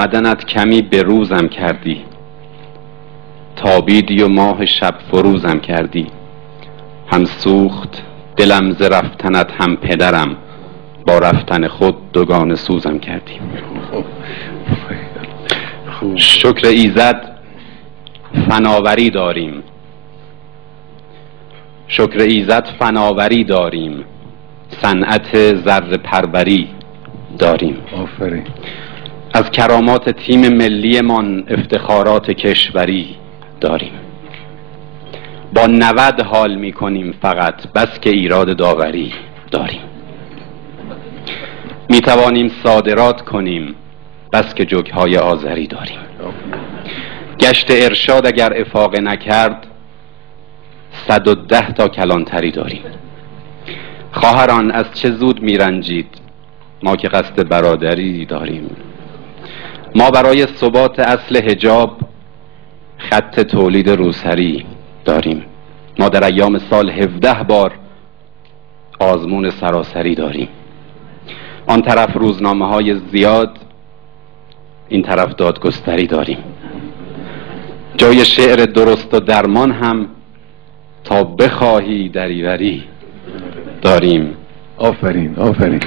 آمدنت کمی به روزم کردی، تابیدی و ماه شب فروزم کردی. هم سوخت دلم ز رفتنت هم پدرم، با رفتن خود دوگانه سوزم کردی. شکر ایزد فناوری داریم، شکر ایزد فناوری داریم، صنعت ذره پروری داریم. آفرین. از کرامات تیم ملی من افتخارات کشوری داریم. با 90 حال می کنیم فقط، بس که ایراد داوری داریم. می توانیم صادرات کنیم، بس که جوک‌های آذری داریم. گشت ارشاد اگر افاقه نکرد، 110 تا کلانتری داریم. خواهران از چه زود می رنجید، ما که قصد برادری داریم. ما برای ثبات اصل حجاب خط تولید روسری داریم. ما در ایام سال 17 بار آزمون سراسری داریم. آن طرف روزنامه های زیاد، این طرف دادگستری داریم. جای شعر درست و درمان هم تا بخواهی دریوری داریم. آفرین آفرین.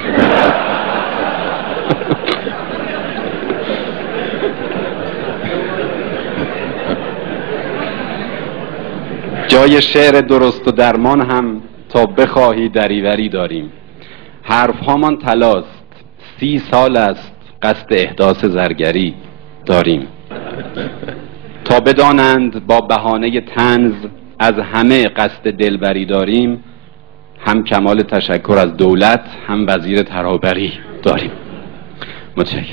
جای شعر درست و درمان هم تا بخواهی دریوری داریم. حرف هامان طلاست، 30 سال است قصد احداث زرگری داریم. تا بدانند با بهانه طنز از همه قصد دلبری داریم، هم کمال تشکر از دولت هم وزیر ترابری داریم. متشکرم.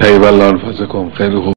طیب الله انفسکم. خیلی خوب.